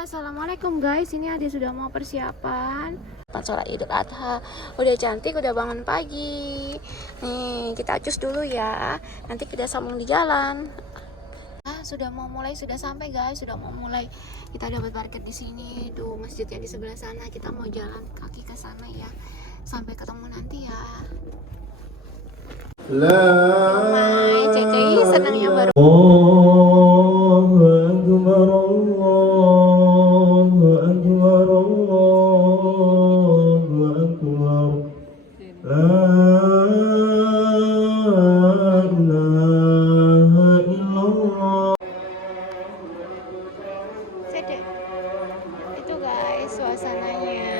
Halo, assalamualaikum guys. Ini Ade sudah mau persiapan sholat Idul Adha. Udah cantik, udah bangun pagi. Nih, kita cus dulu ya. Nanti kita sambung di jalan. Sudah mau mulai, sudah sampai guys. Sudah mau mulai. Kita dapat parkir di sini. Tuh masjidnya di sebelah sana. Kita mau jalan kaki ke sana ya. Sampai ketemu nanti ya. Mai, Cece senangnya baru. Itu guys suasananya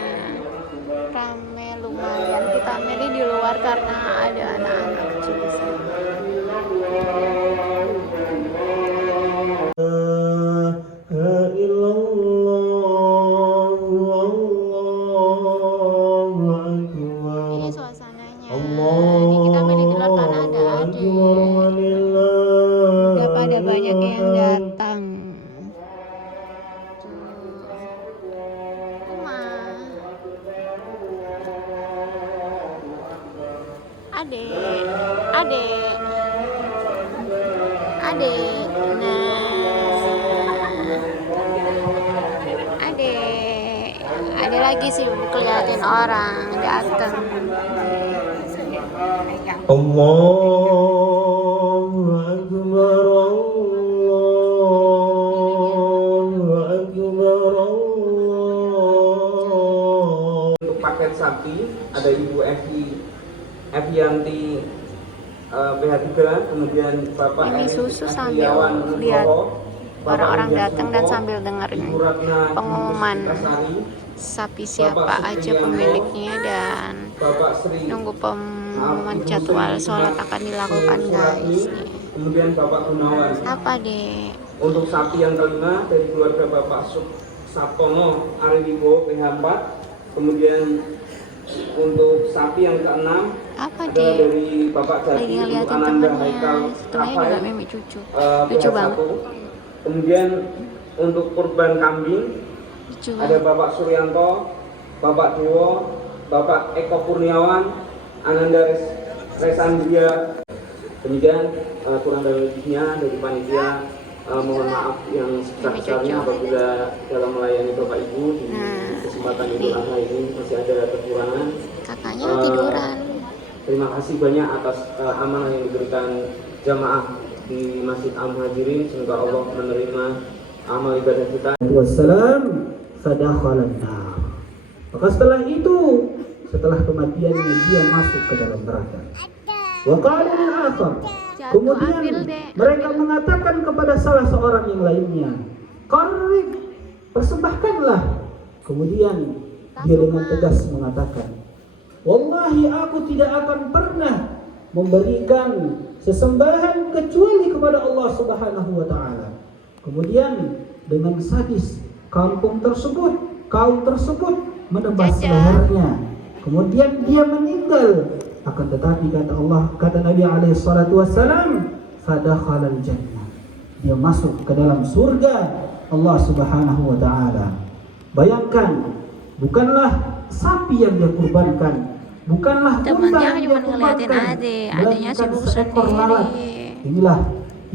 rame lumayan. Kita milih di luar karena ada anak-anak kecil di sana. Ini suasananya. Ini kita milih di luar karena ada adik. Udah pada banyak yang datang. Ada lagi sih keliatin orang datang. Allahu Akbar, Allahu Akbar, Allah. Untuk paket sapi ada Ibu Evianti PH3, kemudian Bapak Ini susu sambil lihat orang-orang datang dan sambil dengerin pengumuman sapi siapa aja pemiliknya dan nunggu pengumuman jadwal sholat akan dilakukan guys. Kemudian Bapak Gunawan. Apa deh? Untuk sapi yang kelima dari keluarga Bapak Sabtono Ariwibowo PH4. Kemudian untuk sapi yang keenam apa adalah deh? dari Bapak Jati Ananda Haikal Setelahnya juga mimi cucu. Lucu PH1. banget. Kemudian untuk kurban kambing ada Bapak Suryanto, Bapak Dewo, Bapak Eko Kurniawan, Ananda Resandria. Demikian kurang lebihnya dari panitia. Mohon maaf yang sebesar-besarnya apabila dalam melayani Bapak Ibu di kesempatan Idul Adha ini masih ada kekurangan. Kakaknya tiduran. Terima kasih banyak atas amanah yang diberikan jamaah di Masjid Al-Muhajirin. Semoga Allah menerima amal ibadah kita. Wassalam sadakhalan nar. Maka setelah itu, setelah kematiannya dia masuk ke dalam neraka. Wa qala al-akhar. Kemudian mereka mengatakan kepada salah seorang yang lainnya, "Qarrib, persembahkanlah." Kemudian dia dengan tegas mengatakan, "Wallahi aku tidak akan pernah memberikan sesembahan kecuali kepada Allah Subhanahu wa taala." Kemudian dengan sadis kaum tersebut menebas lehernya. Kemudian dia meninggal. Akan tetapi kata Nabi alaihi salatu wassalam, fadakhalal jannah. Dia masuk ke dalam surga Allah Subhanahu wa taala. Bayangkan, bukanlah sapi yang dia kurbankan, bukanlah unta yang dia kurbankan, adanya sibuk sendiri. Inilah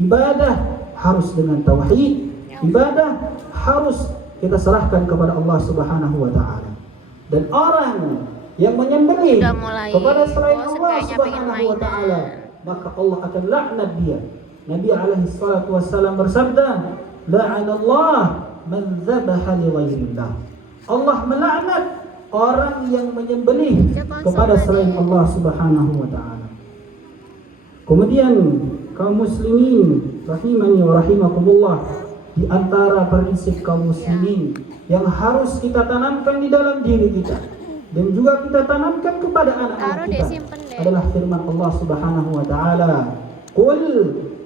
ibadah harus dengan tauhid. Ibadah harus kita serahkan kepada Allah Subhanahu wa taala. Dan orang yang menyembelih kepada selain Allah Subhanahu wa taala, maka Allah akan laknat dia. Nabi alaihi salatu wassalam bersabda, "La'anallah man dzabaha li ghairillah." Allah melaknat orang yang menyembelih kepada selain Allah Subhanahu wa taala. Kemudian kaum muslimin rahimani wa rahimakumullah, di antara prinsip kaum muslimin yang harus kita tanamkan di dalam diri kita dan juga kita tanamkan kepada anak-anak kita adalah firman Allah Subhanahu wa taala, "Qul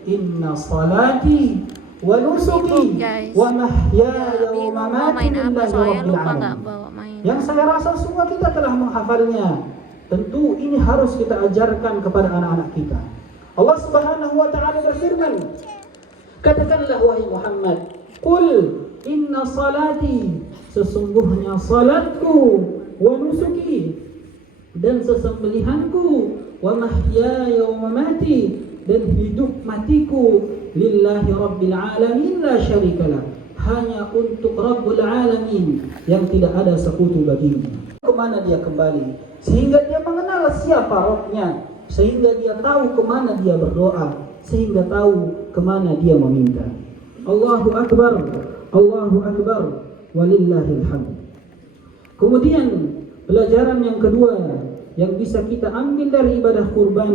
inna salati wa nusuki wa mahyaya wa mamati lillahi rabbil alamin." Yang saya rasa semua kita telah menghafalnya. Tentu ini harus kita ajarkan kepada anak-anak kita. Allah Subhanahu wa taala berfirman, katakanlah wahai Muhammad, qul inna salati, sesungguhnya salatku, wa nusuki, dan sesembelihanku, wa mahyaya wa mamati, dan hidup matiku, lillahi rabbil alamin la syarikalah, hanya untuk Rabbul Alamin yang tidak ada sekutu baginya. Kemana dia kembali, sehingga dia mengenal siapa Rabbnya, sehingga dia tahu kemana dia berdoa, sehingga tahu kemana dia meminta. Allahu Akbar, Allahu Akbar, walillahil hamd. Kemudian pelajaran yang kedua yang bisa kita ambil dari ibadah kurban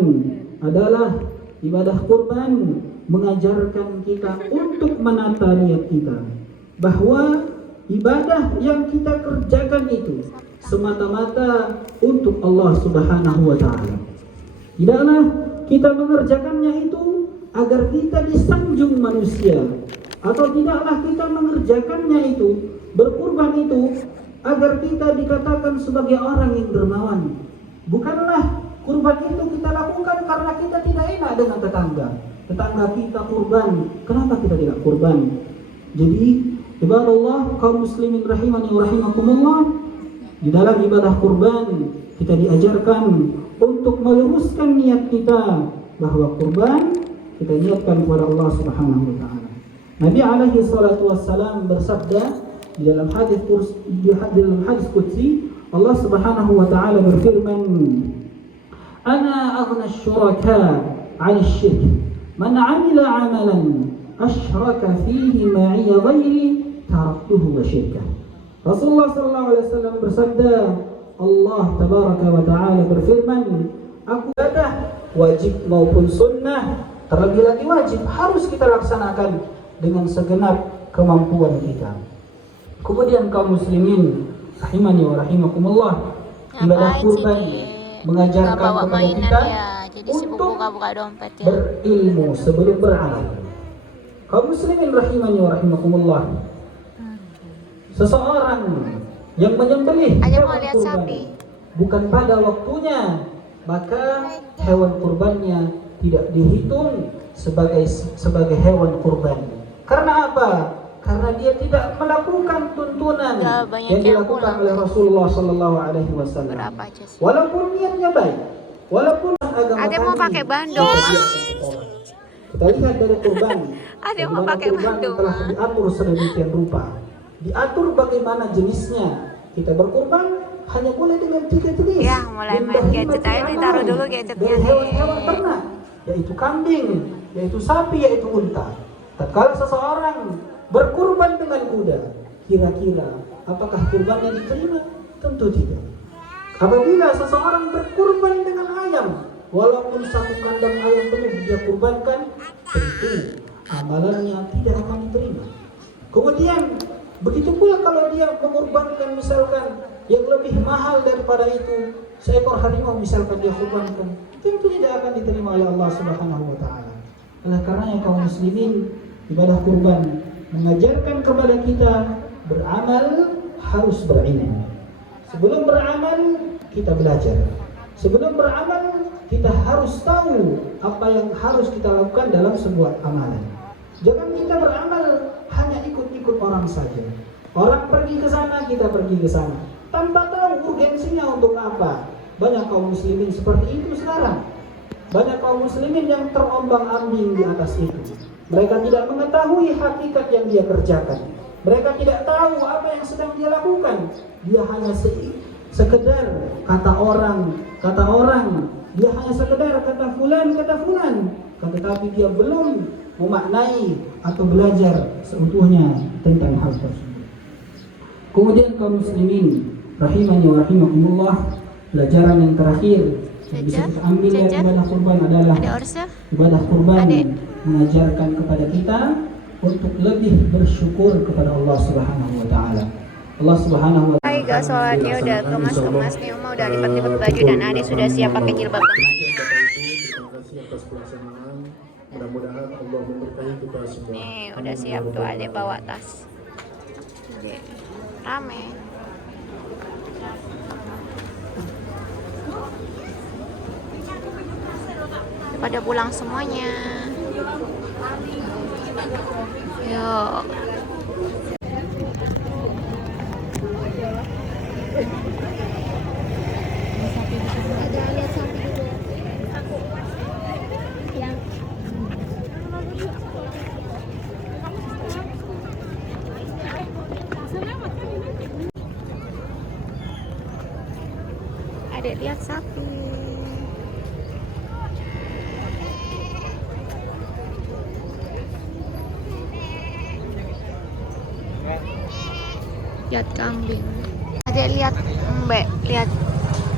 adalah ibadah kurban mengajarkan kita untuk menata niat kita, bahwa ibadah yang kita kerjakan itu semata-mata untuk Allah Subhanahu wa taala. Tidaklah kita mengerjakannya itu agar kita disanjung manusia, atau tidaklah kita mengerjakannya itu, berkurban itu, agar kita dikatakan sebagai orang yang dermawan. Bukanlah kurban itu kita lakukan karena kita tidak enak dengan tetangga. Tetangga kita kurban, kenapa kita tidak kurban? Jadi, ibadah Allah, kaum muslimin rahimani wa rahimakumullah, di dalam ibadah kurban kita diajarkan untuk meluruskan niat kita, bahwa kurban kita niatkan kepada Allah Subhanahu wa taala. Nabi alaihi salatu wassalam bersabda di dalam hadis qudsi, Allah Subhanahu wa taala berfirman, "Ana aghna asy-syuraka 'an asy-syirk, man 'amila 'amalan asyraka fihi ma'iya ghairi taraktuhu wa syirkah." Rasulullah sallallahu alaihi wasallam bersabda, Allah tabaraka wa taala berfirman, aku ibadah wajib maupun sunnah, terlebih lagi wajib, harus kita laksanakan dengan segenap kemampuan kita. Kemudian kaum muslimin rahimani wa rahimakumullah, ibadah kurban mengajarkan kepada kita jadi untuk buka dompet ya. Berilmu sebelum beramal. Kaum muslimin rahimani wa rahimakumullah, seseorang yang menyembelih hewan kurban bukan pada waktunya, maka hewan kurbannya tidak dihitung sebagai hewan kurban. Karena apa? Karena dia tidak melakukan tuntunan yang dilakukan oleh Rasulullah Sallallahu Alaihi Wasallam. Walaupun niatnya baik, walaupun agama ada mau pakai bandung. Kita lihat dari kurban. Ada mau pakai bandung. Telah diatur sedemikian rupa. Diatur bagaimana jenisnya. Kita berkurban hanya boleh dengan 3 jenis. Ya, mulai main gadget aja nih, taruh dulu gadgetnya. Dari hewan-hewan ternak, yaitu kambing, yaitu sapi, yaitu unta. Tatkala seseorang berkurban dengan kuda, kira-kira apakah kurbannya diterima? Tentu tidak. Apabila seseorang berkurban dengan ayam, walaupun satu kandang ayam penuh dia kurbankan, tentu amalannya tidak akan diterima. Kemudian begitu pula kalau dia mengorbankan misalkan yang lebih mahal daripada itu, seekor harimau misalkan dia kurbankan, tentu tidak akan diterima oleh Allah Subhanahu wa taala. Oleh karenanya kaum muslimin, ibadah kurban mengajarkan kepada kita beramal harus berilmu. Sebelum beramal kita belajar. Sebelum beramal kita harus tahu apa yang harus kita lakukan dalam sebuah amalan. Jangan kita beramal hanya ikut-ikut orang saja. Orang pergi ke sana, kita pergi ke sana, tanpa tahu urgensinya untuk apa. Banyak kaum muslimin seperti itu sekarang. Banyak kaum muslimin yang terombang-ambing di atas itu. Mereka tidak mengetahui hakikat yang dia kerjakan. Mereka tidak tahu apa yang sedang dia lakukan. Dia hanya sekedar kata orang. Dia hanya sekedar kata fulan. Tetapi dia belum memaknai atau belajar seutuhnya tentang hal tersebut. Kemudian kaum muslimin rahimani wa rahimakumullah, pelajaran yang terakhir yang bisa kita ambil dari ibadah kurban adalah ibadah kurban mengajarkan kepada kita untuk lebih bersyukur kepada Allah Subhanahu wa taala. Allah Subhanahu wa taala. Hai guys, sholatnya udah kemas-kemas nih, Uma udah lipat-lipat baju dan Adi sudah siap pakai jilbab. Terima kasih atas pelaksanaan. Mudah-mudahan Allah memberkahi kita semua. Nih, udah siap tuh Ade bawa tas. Jadi, rame. Pada pulang semuanya. Yuk. Adek lihat sapi. Lihat kambing. Adek lihat mbak, lihat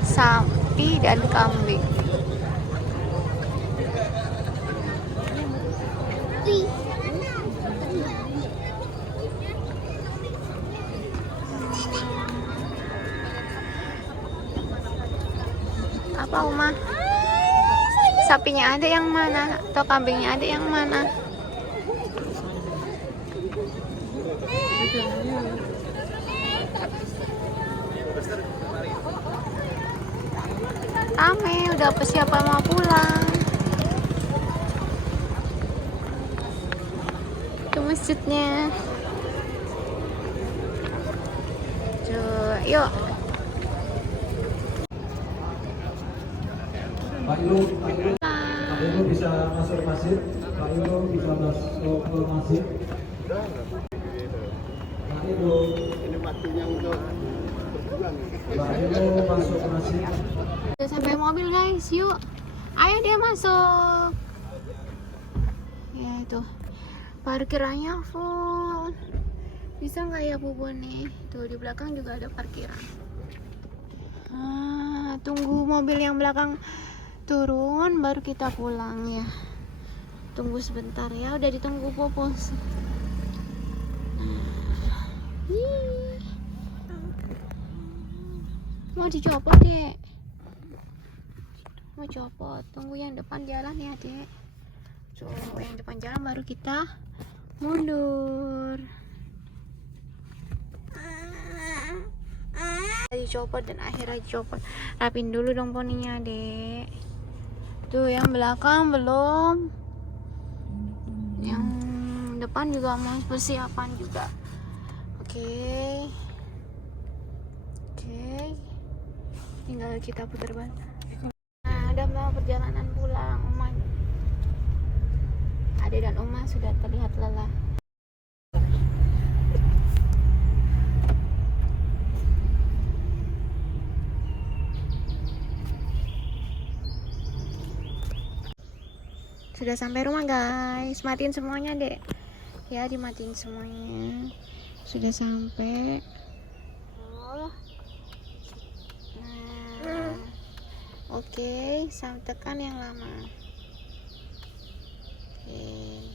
sapi dan kambing. Apa Uma? Sapinya ada yang mana? Atau kambingnya ada yang mana? Rame, udah persiapan mau pulang. Ke masjidnya. Yuk. Pak Ilu bisa masuk masjid. Pak Ilu bisa masuk ke masjid. Pak Ilu. Ini waktunya untuk berjuang. Pak Ilu masuk ke masjid. Udah sampai mobil guys, yuk. Ayo dia masuk. Ya itu. Parkirannya full. Bisa nggak ya Bubun nih? Tuh di belakang juga ada parkiran. Tunggu mobil yang belakang turun baru kita pulang ya. Tunggu sebentar ya, udah ditunggu Popos. Mau dicopot dek, mau copot. Tunggu yang depan jalan ya dek. So yang depan jalan baru kita mundur. Dicopot dan akhirnya dicopot. Rapin dulu dong poninya dek. Tuh yang belakang belum, yang depan juga mau persiapan juga. Oke, tinggal kita putar balik. Nah udah mau perjalanan pulang. Uma, Ade dan Uma sudah terlihat lelah. Sudah sampai rumah guys. Matiin semuanya dek. Ya dimatiin semuanya. Sudah sampai. Nah, oke. Sampai tekan yang lama. Oke.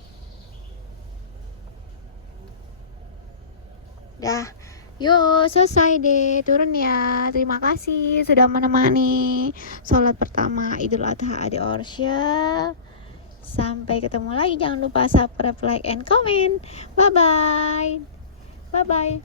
Dah. Yuk selesai deh, turun ya. Terima kasih sudah menemani sholat pertama Idul Adha Ade Orsya. Sampai ketemu lagi, jangan lupa subscribe, like, and comment. Bye bye.